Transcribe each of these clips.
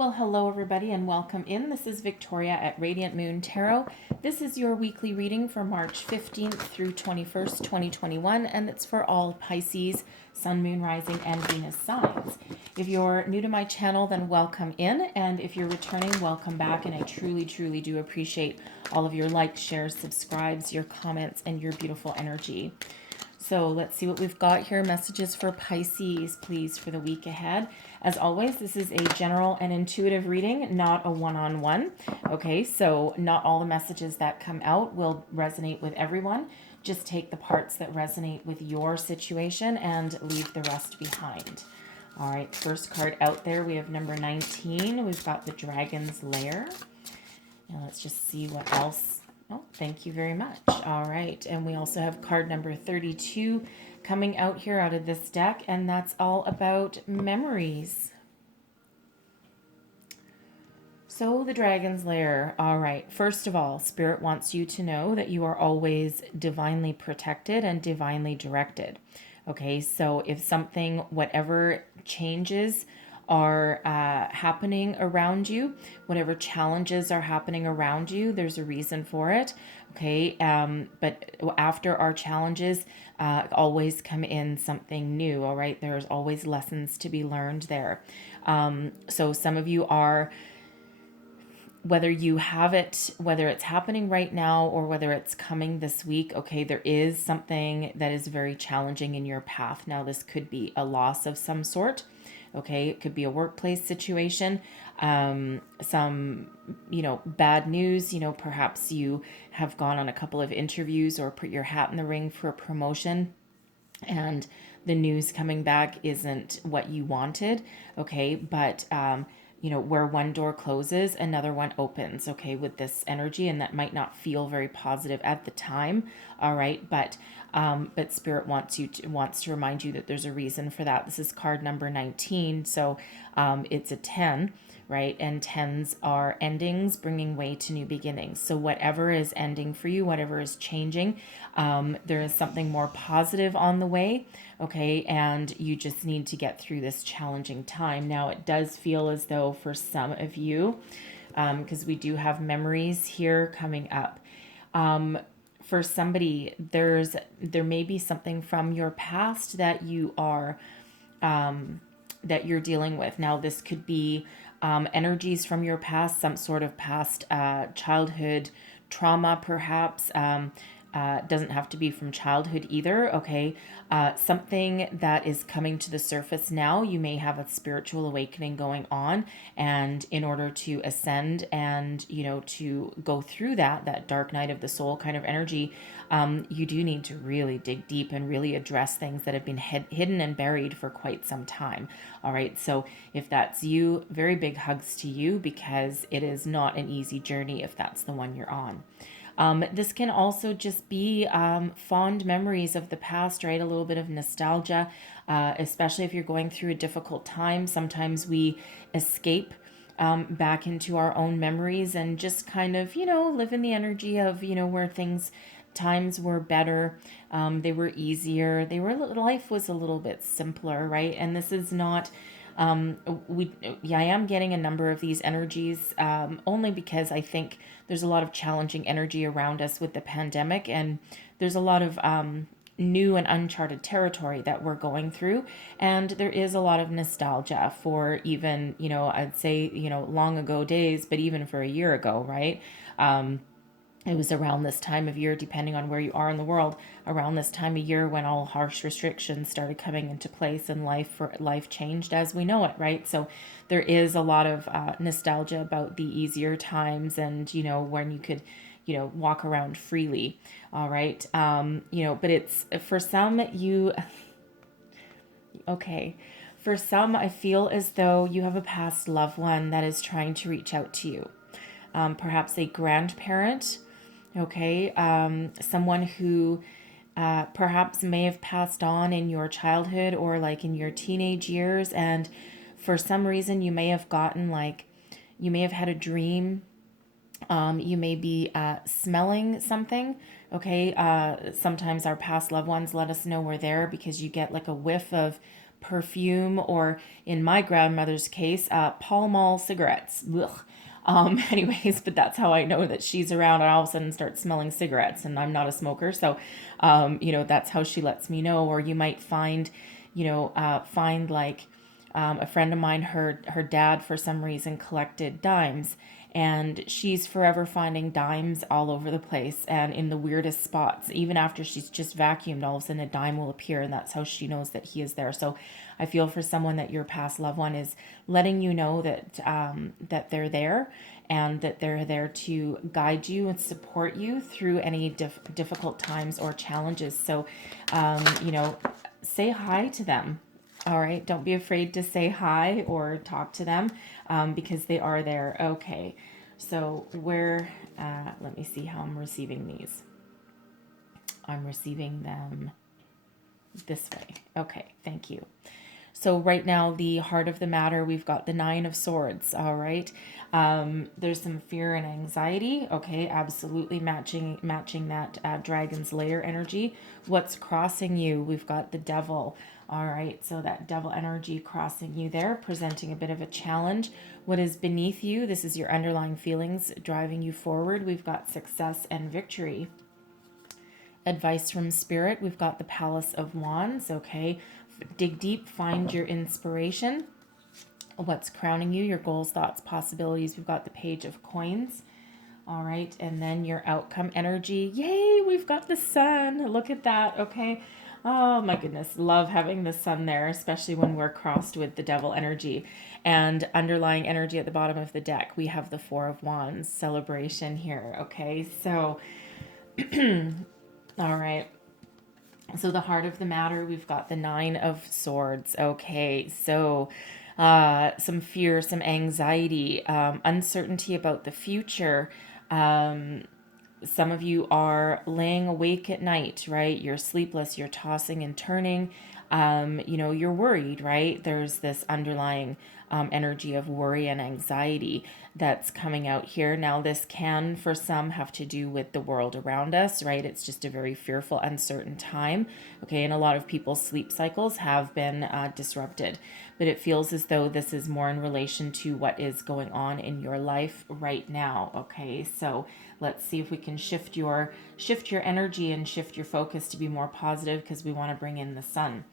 Well, hello everybody and welcome in. This is Victoria at Radiant Moon Tarot. This is your weekly reading for March 15th through 21st, 2021, and it's for all Pisces, Sun, Moon, Rising, and Venus signs. If you're new to my channel, then welcome in, and if you're returning, welcome back, and I truly, truly do appreciate all of your likes, shares, subscribes, your comments, and your beautiful energy. So let's see what we've got here. Messages for Pisces, please, for the week ahead. As always, this is a general and intuitive reading, not a one-on-one. Okay, so not all the messages that come out will resonate with everyone. Just take the parts that resonate with your situation and leave the rest behind. All right, first card out there, we have number 19. We've got the Dragon's Lair. Now let's just see what else. Oh, thank you very much. All right, and we also have card number 32 coming out here out of this deck, and that's all about memories. So the Dragon's Lair. All right, first of all, Spirit wants you to know that you are always divinely protected and divinely directed. Okay, so if something, whatever changes are happening around you, whatever challenges are happening around you, there's a reason for it. Okay, but after our challenges always come in something new. All right, there's always lessons to be learned there. So some of you are, whether you have it, whether it's happening right now or whether it's coming this week, okay, there is something that is very challenging in your path. Now, this could be a loss of some sort. Okay, it could be a workplace situation, some, bad news, perhaps you have gone on a couple of interviews or put your hat in the ring for a promotion and the news coming back isn't what you wanted. Okay, but, where one door closes, another one opens, okay, with this energy, and that might not feel very positive at the time. All right, but Spirit wants to remind you that there's a reason for that. This is card number 19, so it's a 10, right? And 10s are endings bringing way to new beginnings. So whatever is ending for you, whatever is changing, there is something more positive on the way, okay? And you just need to get through this challenging time. Now, it does feel as though for some of you, because we do have memories here coming up, for somebody, there may be something from your past that you are that you're dealing with. Now, this could be energies from your past, some sort of past childhood trauma, perhaps. Doesn't have to be from childhood either, okay? Something that is coming to the surface now. You may have a spiritual awakening going on, and in order to ascend and, to go through that dark night of the soul kind of energy, you do need to really dig deep and really address things that have been hidden and buried for quite some time. All right, so if that's you, very big hugs to you, because it is not an easy journey if that's the one you're on. This can also just be fond memories of the past, right? A little bit of nostalgia, especially if you're going through a difficult time. Sometimes we escape back into our own memories and just kind of, live in the energy of, where times were better, they were easier, life was a little bit simpler, right? And this is not... I am getting a number of these energies only because I think there's a lot of challenging energy around us with the pandemic, and there's a lot of new and uncharted territory that we're going through, and there is a lot of nostalgia for even, I'd say, long ago days, but even for a year ago, right? It was around this time of year, depending on where you are in the world, around this time of year when all harsh restrictions started coming into place and life changed as we know it, right? So there is a lot of nostalgia about the easier times and, when you could, walk around freely, all right? But it's, for some, okay. For some, I feel as though you have a past loved one that is trying to reach out to you. Perhaps a grandparent, okay, someone who perhaps may have passed on in your childhood or like in your teenage years, and for some reason you may have you may have had a dream, you may be smelling something, okay, sometimes our past loved ones let us know we're there because you get like a whiff of perfume, or in my grandmother's case, Pall Mall cigarettes. Ugh. Anyways, but that's how I know that she's around. I all of a sudden start smelling cigarettes, and I'm not a smoker. So, that's how she lets me know. Or you might find, find like a friend of mine, her dad, for some reason, collected dimes. And she's forever finding dimes all over the place and in the weirdest spots. Even after she's just vacuumed, all of a sudden a dime will appear, and that's how she knows that he is there. So I feel for someone that your past loved one is letting you know that they're there, and that they're there to guide you and support you through any difficult times or challenges. So, say hi to them. All right. Don't be afraid to say hi or talk to them, because they are there. Okay. So let me see how I'm receiving these. I'm receiving them this way. Okay. Thank you. So right now, the heart of the matter, we've got the Nine of Swords. All right. There's some fear and anxiety. Okay. Absolutely matching that dragon's lair energy. What's crossing you? We've got the Devil. All right. So that Devil energy crossing you there, presenting a bit of a challenge. What is beneath you? This is your underlying feelings driving you forward. We've got success and victory. Advice from Spirit. We've got the Palace of Wands. Okay. Dig deep, find your inspiration. What's crowning you, your goals, thoughts, possibilities. We've got the Page of Coins. All right. And then your outcome energy. Yay, we've got the Sun. Look at that. Okay. Oh my goodness. Love having the Sun there, especially when we're crossed with the Devil energy. And underlying energy at the bottom of the deck, we have the Four of Wands. Celebration here. Okay. So, all right. So the heart of the matter, we've got the Nine of Swords. Okay, so some fear, some anxiety, uncertainty about the future. Some of you are laying awake at night, right? You're sleepless, you're tossing and turning. You're worried, right? There's this underlying energy of worry and anxiety that's coming out here. Now, this can, for some, have to do with the world around us, right? It's just a very fearful, uncertain time. Okay, and a lot of people's sleep cycles have been disrupted, but it feels as though this is more in relation to what is going on in your life right now. Okay, so let's see if we can shift your energy and shift your focus to be more positive, because we want to bring in the Sun.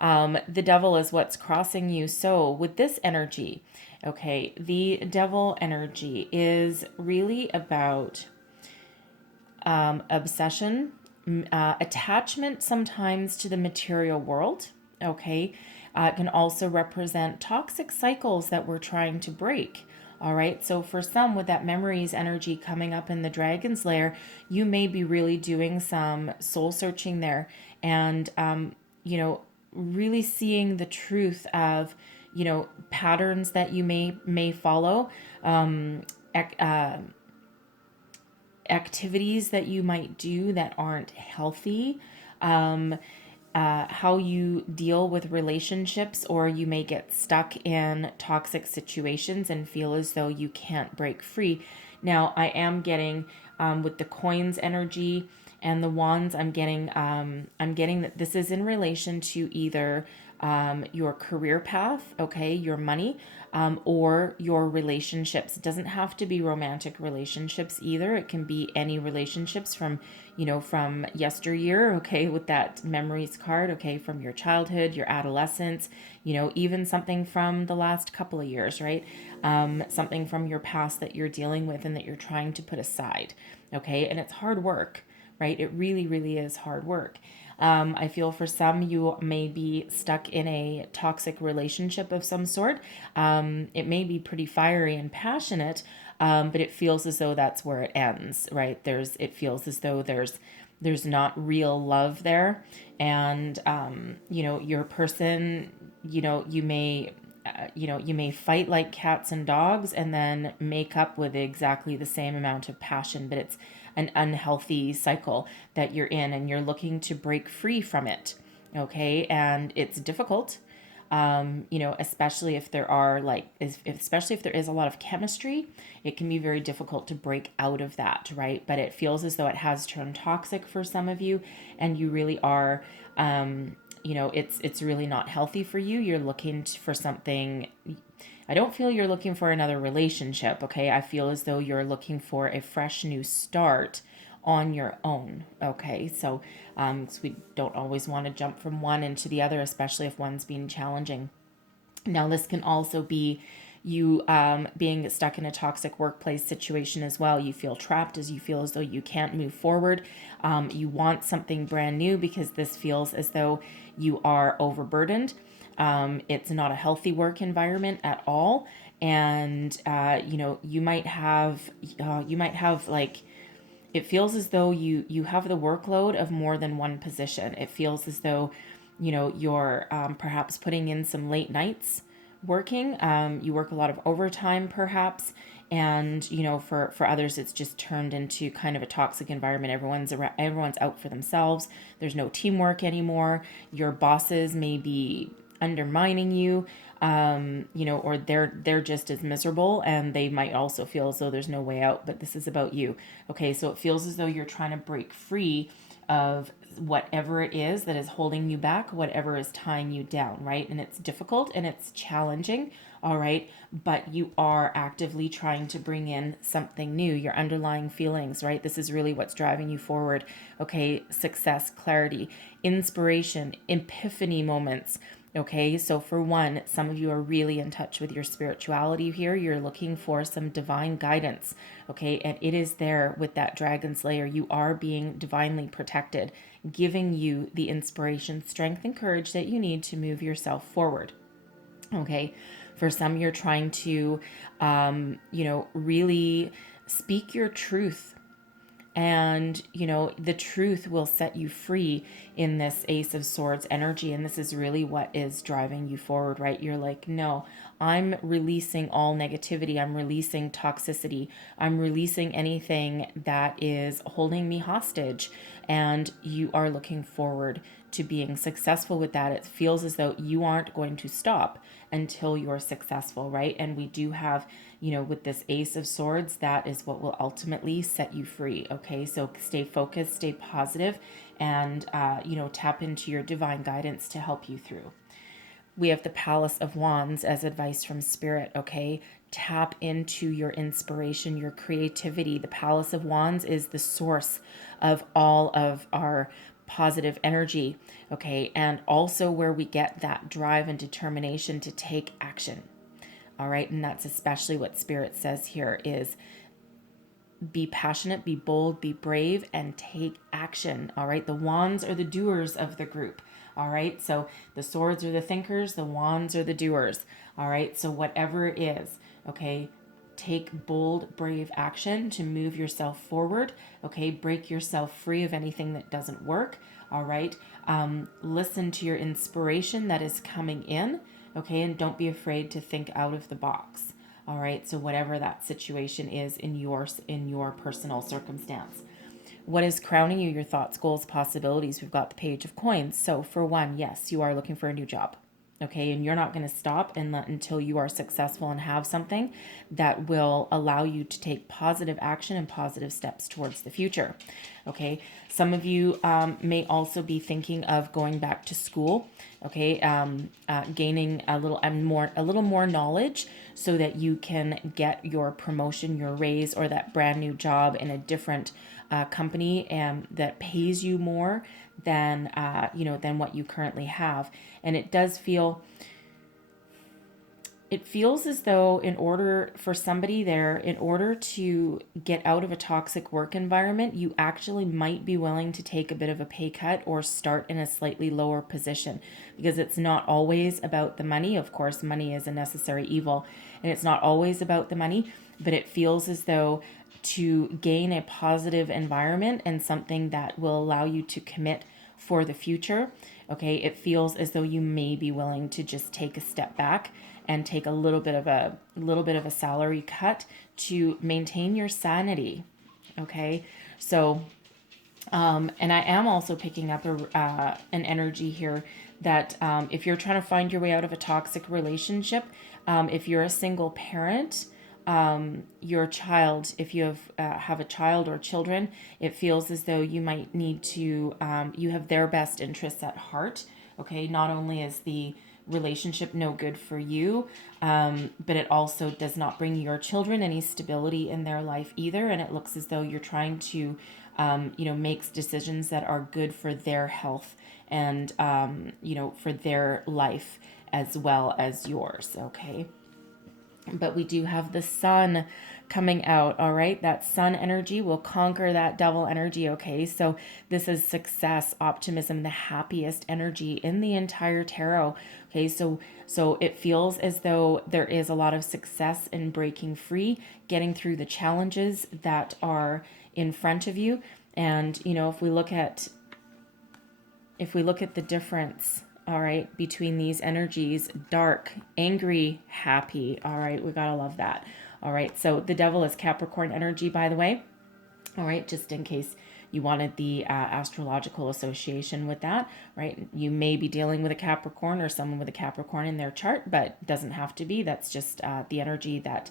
The Devil is what's crossing you. So with this energy, okay, the Devil energy is really about obsession, attachment sometimes to the material world. Okay, it can also represent toxic cycles that we're trying to break. All right, so for some, with that memories energy coming up in the dragon's lair, you may be really doing some soul searching there, and really seeing the truth of patterns that you may follow, activities that you might do that aren't healthy, how you deal with relationships, or you may get stuck in toxic situations and feel as though you can't break free. Now, I am getting with the coins energy and the wands, I'm getting that this is in relation to either your career path, okay, your money, or your relationships. It doesn't have to be romantic relationships either. It can be any relationships from yesteryear, okay, with that memories card, okay, from your childhood, your adolescence, even something from the last couple of years, right? Something from your past that you're dealing with and that you're trying to put aside, okay? And it's hard work, right? It really, really is hard work. I feel for some, you may be stuck in a toxic relationship of some sort. It may be pretty fiery and passionate, but it feels as though that's where it ends, right? It feels as though there's not real love there. And, your person, you may fight like cats and dogs and then make up with exactly the same amount of passion, but it's an unhealthy cycle that you're in, and you're looking to break free from it. Okay. And it's difficult, especially if there are especially if there is a lot of chemistry, it can be very difficult to break out of that. Right. But it feels as though it has turned toxic for some of you, and you really are, it's really not healthy for you. You're looking for something. I don't feel you're looking for another relationship, okay? I feel as though you're looking for a fresh new start on your own, okay? So we don't always want to jump from one into the other, especially if one's being challenging. Now, this can also be you being stuck in a toxic workplace situation as well. You feel trapped as you feel as though you can't move forward. You want something brand new because this feels as though you are overburdened. It's not a healthy work environment at all. And, you might have like, it feels as though you have the workload of more than one position. It feels as though you're perhaps putting in some late nights working. You work a lot of overtime perhaps, and for others it's just turned into kind of a toxic environment. Everyone's out for themselves. There's no teamwork anymore. Your bosses may be undermining you, or they're just as miserable, and they might also feel as though there's no way out, but this is about you. Okay, so it feels as though you're trying to break free of whatever it is that is holding you back, whatever is tying you down, right? And it's difficult and it's challenging, all right? But you are actively trying to bring in something new, your underlying feelings, right? This is really what's driving you forward, okay? Success, clarity, inspiration, epiphany moments. Okay, so for one, some of you are really in touch with your spirituality here. You're looking for some divine guidance, okay, and it is there with that dragon slayer. You are being divinely protected, giving you the inspiration, strength, and courage that you need to move yourself forward. Okay, for some, you're trying to, really speak your truth, and the truth will set you free in this Ace of Swords energy. And this is really what is driving you forward, right? You're like, no, I'm releasing all negativity. I'm releasing toxicity. I'm releasing anything that is holding me hostage. And you are looking forward to being successful with that. It feels as though you aren't going to stop until you're successful, right? And we do have, with this Ace of Swords, that is what will ultimately set you free, okay? So stay focused, stay positive, and, tap into your divine guidance to help you through. We have the Palace of Wands as advice from Spirit, okay? Tap into your inspiration, your creativity. The Palace of Wands is the source of all of our positive energy, okay? And also where we get that drive and determination to take action, all right? And that's especially what Spirit says here is be passionate, be bold, be brave, and take action, all right? The wands are the doers of the group, all right? So the swords are the thinkers, the wands are the doers, all right? So whatever it is, okay, take bold, brave action to move yourself forward, okay? Break yourself free of anything that doesn't work, all right? Listen to your inspiration that is coming in, okay? And don't be afraid to think out of the box. All right, so whatever that situation is in your personal circumstance. What is crowning you? Your thoughts, goals, possibilities. We've got the Page of Coins. So for one, yes, you are looking for a new job. Okay, and you're not going to stop until you are successful and have something that will allow you to take positive action and positive steps towards the future. Okay, some of you may also be thinking of going back to school. Okay, gaining a little more knowledge so that you can get your promotion, your raise, or that brand new job in a different company and that pays you more than than what you currently have. And it feels as though in order to get out of a toxic work environment, you actually might be willing to take a bit of a pay cut or start in a slightly lower position, because it's not always about the money. Of course, money is a necessary evil, and it's not always about the money, but it feels as though to gain a positive environment and something that will allow you to commit for the future, okay, it feels as though you may be willing to just take a step back and take a little bit of a salary cut to maintain your sanity, okay? So and I am also picking up an energy here that if you're trying to find your way out of a toxic relationship, if you're a single parent, your child, if you have a child or children, it feels as though you might need to, you have their best interests at heart. Okay, not only is the relationship no good for you, but it also does not bring your children any stability in their life either. And it looks as though you're trying to, make decisions that are good for their health and, for their life as well as yours. Okay. But we do have the sun coming out. All right, that sun energy will conquer that devil energy. Okay, so this is success, optimism, the happiest energy in the entire tarot. Okay, so it feels as though there is a lot of success in breaking free, getting through the challenges that are in front of you. And if we look at the difference, all right, between these energies, dark, angry, happy, all right, we gotta love that. All right, so the devil is Capricorn energy, by the way. All right, just in case you wanted the astrological association with that, right? You may be dealing with a Capricorn or someone with a Capricorn in their chart, but it doesn't have to be. That's just the energy that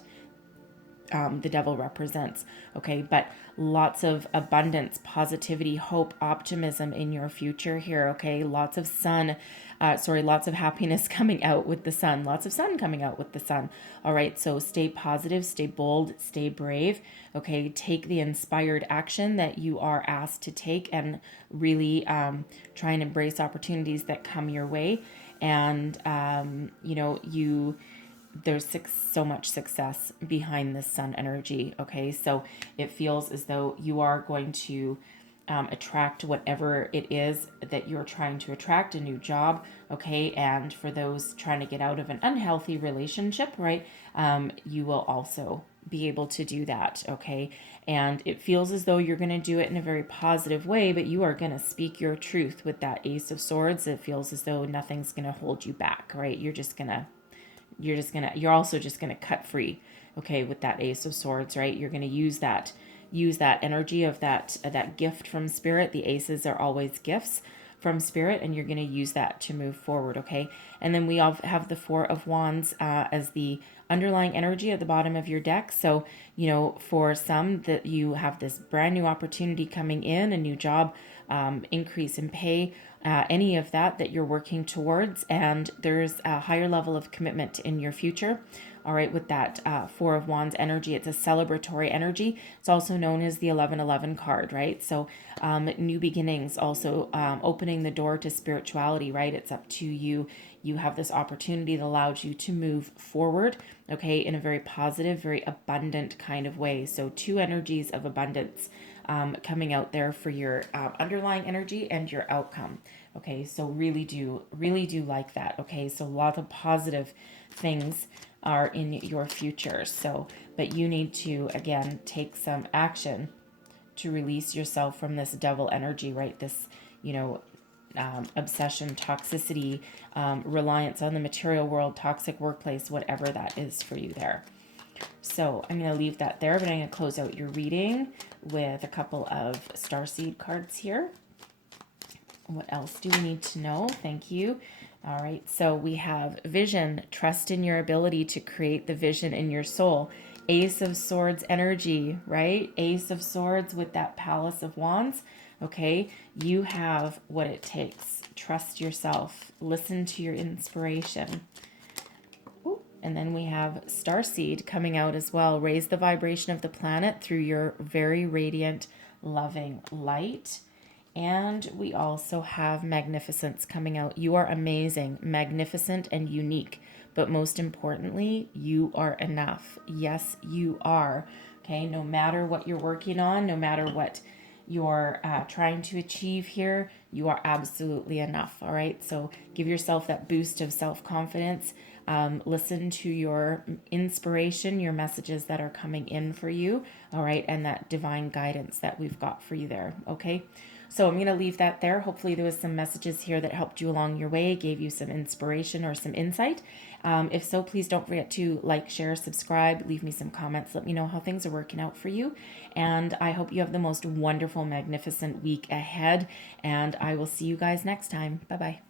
the devil represents. Okay, but lots of abundance, positivity, hope, optimism in your future here. Okay, lots of lots of happiness coming out with the sun, lots of sun coming out with the sun. All right, so stay positive, stay bold, stay brave. Okay, take the inspired action that you are asked to take and really try and embrace opportunities that come your way. And there's so much success behind this sun energy. Okay, so it feels as though you are going to attract whatever it is that you're trying to attract, a new job. Okay, and for those trying to get out of an unhealthy relationship, right, you will also be able to do that. Okay, and it feels as though you're going to do it in a very positive way, but you are going to speak your truth with that Ace of Swords. It feels as though nothing's going to hold you back, right? You're also just gonna cut free, okay, with that Ace of Swords, right? You're gonna use that energy of that gift from spirit. The aces are always gifts from spirit, and you're gonna use that to move forward, okay? And then we all have the Four of Wands as the underlying energy at the bottom of your deck. So, for some that you have this brand new opportunity coming in, a new job, increase in pay, any of that you're working towards, and there's a higher level of commitment in your future. All right, with that Four of Wands energy, it's a celebratory energy. It's also known as the 1111 card, right? So new beginnings, also opening the door to spirituality, right? It's up to you. You have this opportunity that allows you to move forward, okay, in a very positive, very abundant kind of way. So two energies of abundance coming out there for your underlying energy and your outcome. Okay, so really do like that. Okay, so lots of positive things are in your future. So, but you need to, again, take some action to release yourself from this devil energy, right? This, obsession, toxicity, reliance on the material world, toxic workplace, whatever that is for you there. So I'm going to leave that there, but I'm going to close out your reading with a couple of starseed cards here. What else do we need to know? Thank you. All right, so we have vision, trust in your ability to create the vision in your soul. Ace of Swords energy, right? Ace of Swords with that Palace of Wands. Okay, you have what it takes. Trust yourself. Listen to your inspiration. Ooh. And then we have Starseed coming out as well. Raise the vibration of the planet through your very radiant, loving light. And we also have Magnificence coming out. You are amazing, magnificent, and unique. But most importantly, you are enough. Yes, you are. Okay, no matter what you're working on, no matter what you're trying to achieve here, you are absolutely enough. All right, so give yourself that boost of self-confidence. Listen to your inspiration, your messages that are coming in for you. All right, and that divine guidance that we've got for you there. Okay. So I'm going to leave that there. Hopefully there was some messages here that helped you along your way, gave you some inspiration or some insight. If so, please don't forget to like, share, subscribe, leave me some comments. Let me know how things are working out for you. And I hope you have the most wonderful, magnificent week ahead. And I will see you guys next time. Bye-bye.